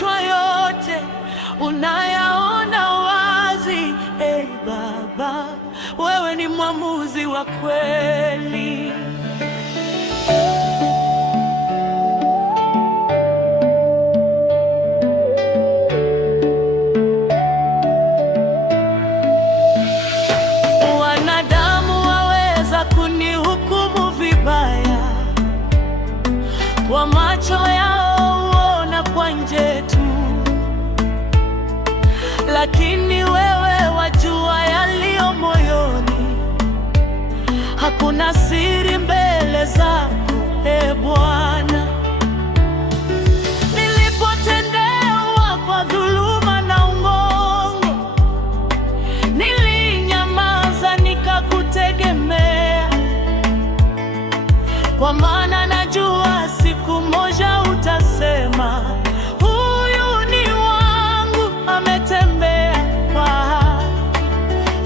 magonjwa yote unayaona wazi. Baba, wewe ni mwamuzi wa kweli. Wanadamu waweza kunihukumu vibaya, kwa macho yao huona kwa nje tu, lakini wewe wajua yaliyo moyoni. Hakuna siri mbele zako, Bwana. Nilipotendewa kwa dhuluma na uongo, nilinyamaza nikakutegemea, kwa maana najua siku moja utasema, huyu ni wangu, ametembea kwa haki.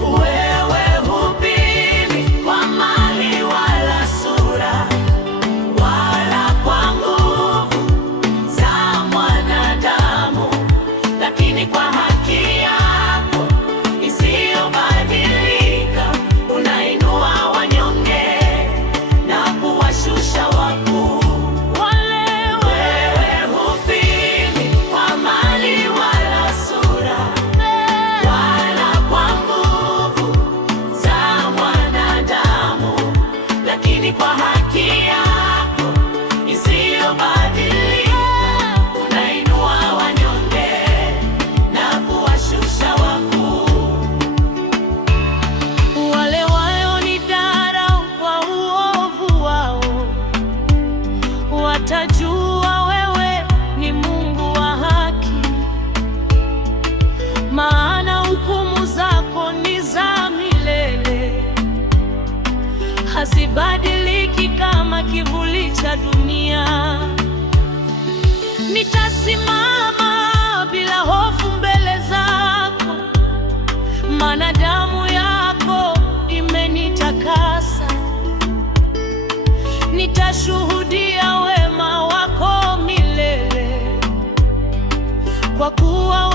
Wewe hupimi kwa mali wala sura, wala kwa nguvu za mwanadamu, lakini kwa haki yako isiyobadilika unainua wanyonge na kuwashusha wakuu. Wewe hupimi kwa mali wala sura, wala kwa nguvu za mwanadamu, lakini kwa haki yako isiyobadilika unainua wanyonge na kuwashusha wakuu. Wale wanaonidharau kwa uovu wao watajua wewe ni Mungu wa haki, maana hukumu zako ni za milele, hazibadiliki kama kivuli cha dunia. Nitasimama bila hofu mbele zako, maana damu yako imenitakasa. Nitashuhudia wema wako milele, kwa kuwa